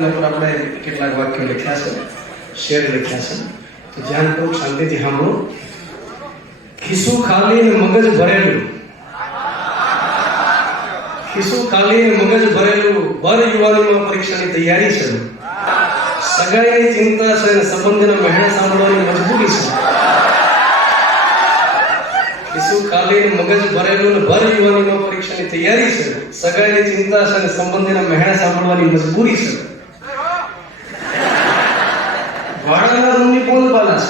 पर આપણે કેટલાક વાક્યો લખ્યા છે, શેર લખ્યા છે, તો ધ્યાન પૂર્વક શાંતિથી સાંભળો. ખિસ્સું ખાલી ને મગજ ભરેલું, ખિસ્સું ખાલી ને મગજ ભરેલું, ભર યુવાનીમાં પરીક્ષાની તૈયારી છે, સગાઈની ચિંતા છે અને સંબંધના મહેણા સાંભળવાની મજબૂરી છે. ખિસ્સું ખાલી ને મગજ ભરેલું ને ભર યુવાનીમાં પરીક્ષાની તૈયારી છે, સગાઈની ચિંતા છે અને સંબંધના મહેણા સાંભળવાની મજબૂરી છે. ભાડાના રૂમની બોલબાલા છે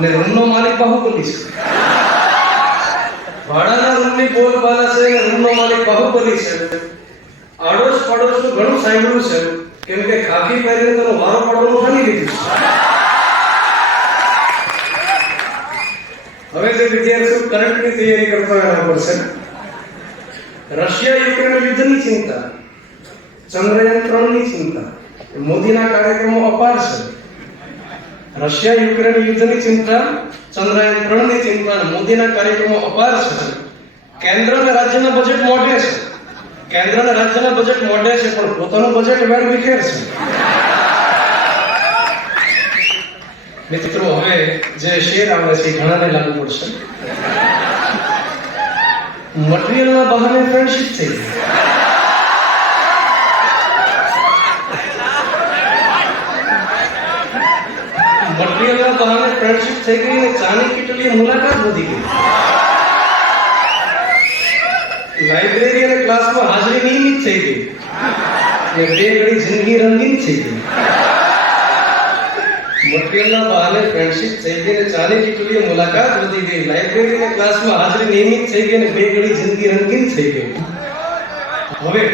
ને રૂમનો માલિક બાહુબલી છે. ભાડાના રૂમની બોલબાલા છે ને રૂમનો માલિક બાહુબલી છે. આડોશ પાડોશનું ઘણું સાંભળ્યું છે, કેમ કે ખાખી પહેરીને તેનો વારો પાડવાનું ઠાની લીધું છે. હવે જે વિદ્યાર્થીઓ કરંટની તૈયારી કરતા એના પર છે. રશિયા યુક્રેન યુદ્ધની ચિંતા, ચંદ્રયાન 3 ની ચિંતા, મોદીના કાર્યક્રમો અપાર છે. રશિયા યુક્રેન યુદ્ધની ચિંતા, ચંદ્રયાન 3 ની ચિંતા અને મોદીના કાર્યક્રમો અપાર છે. કેન્દ્ર અને રાજ્યના બજેટ મોઢે છે, કેન્દ્ર અને રાજ્યના બજેટ મોઢે છે, પણ પોતાનું બજેટ વેર વિખેર છે. મિત્રો, હવે જે શેર આવે છે એ ઘણાને લાગુ પડશે. મટીરિયલના બહાને ફ્રેન્ડશિપ થઈ ગઈ. મટીરિયલના બહાને ફ્રેન્ડશિપ થઈ ગઈ અને ચાની કેટલી મુલાકાત વધી ગઈ. લાઇબ્રેરી અને ક્લાસમાં હાજરી નિયમિત થઈ ગઈ અને બે ઘડી જિંદગી રંગીન થઈ ગઈ. મટીરિયલના બહાને ફ્રેન્ડશિપ થઈ ગઈ અને ચાની કેટલી મુલાકાત વધી ગઈ. લાઇબ્રેરી અને ક્લાસમાં હાજરી નિયમિત થઈ ગઈ અને બે ઘડી જિંદગી રંગીન થઈ ગઈ. હવે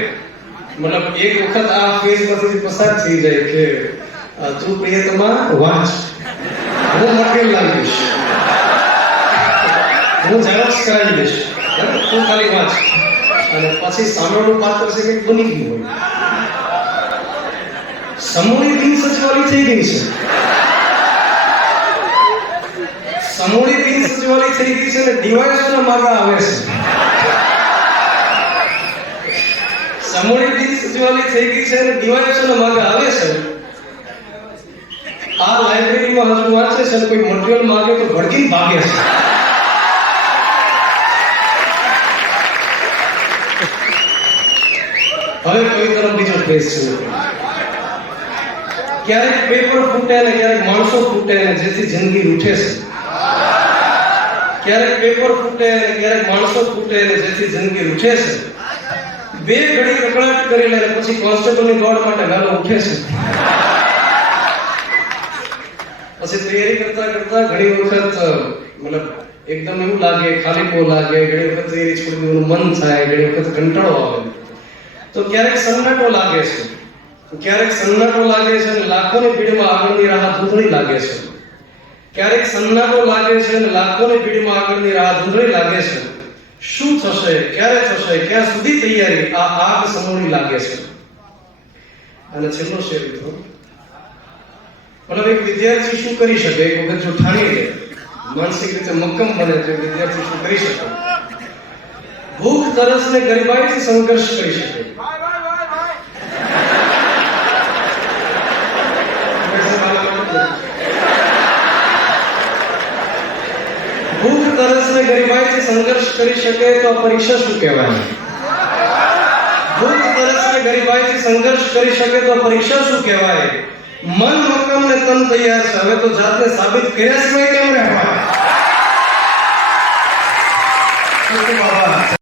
મતલબ એક વખત આ ફેઝમાંથી પસાર થઈ જાય કે તું પ્રિયતમા વાંચ, હું મટીરિયલ લાવીશ, હું ઝેરોક્સ કરાવી દઈશ, તું ખાલી વાંચ. અને પછી સામેનું પાત્ર છે કે બની ગયું હોય. સમૂહની બિન સચવાલી થઈ ગઈ છે. સમૂહની બિન સચવાલી થઈ ગઈ છે અને ડિવાઇસોના માગા આવે છે. સમૂહની બિન સચવાલી થઈ ગઈ છે અને ડિવાઇસોના માગા આવે છે. આ લાઇબ્રેરીમાં હજુ વાંચે છે, કોઈ મટીરિયલ માંગે તો ભડકીને ભાગે છે. હવે કોઈ તરફ બીજો ફેસ છે. ક્યારેક પેપર ફૂટે અને ક્યારેક માણસો ફૂટે અને જેથી જિંદગી રૂઠે છે. ક્યારેક પેપર ફૂટે અને ક્યારેક માણસો ફૂટે અને જેથી જિંદગી રૂઠે છે. બે ઘડી કકળાટ કરી લે પછી કોન્સ્ટેબલની દોડ માટે વહેલો ઉઠે છે. પછી તૈયારી કરતા કરતા ઘણી વખત મતલબ એકદમ એવું લાગે, ખાલીપો લાગે, ઘણી વખત તૈયારી છોડી દેવાનું મન થાય, ઘણી વખત કંટાળો આવે. તો ક્યારેક સન્નાટો લાગે છે, ક્યારેક સન્નાટો લાગે છે અને લાખોની ભીડમાં આગળની રાહ ધૂંધળી લાગે છે. ક્યારેક સન્નાટો લાગે છે અને લાખોની ભીડમાં આગળની રાહ ધૂંધળી લાગે છે. શું થશે, ક્યારે થશે, ક્યાં સુધી તૈયારી, આ આગ સમૂહની લાગે છે. અને છેલ્લો શેર મિત્રો, મતલબ એક વિદ્યાર્થી શું કરી શકે? એક વખત જો ઠાની લે, માનસિક રીતે મક્કમ બને તો વિદ્યાર્થી શું કરી શકે? ભૂખ, તરસ ને ગરીબાઈથી સંઘર્ષ કરી શકે. ભૂખ, તરસ ને ગરીબાઈથી સંઘર્ષ કરી શકે તો આ પરીક્ષા શું કહેવાય? ભૂખ, તરસ ને ગરીબાઈથી સંઘર્ષ કરી શકે તો પરીક્ષા શું કહેવાય? મન મક્કમ ને તન તૈયાર છે, હવે તો જાતને સાબિત કર્યા સિવાય કેમ રહેવાય?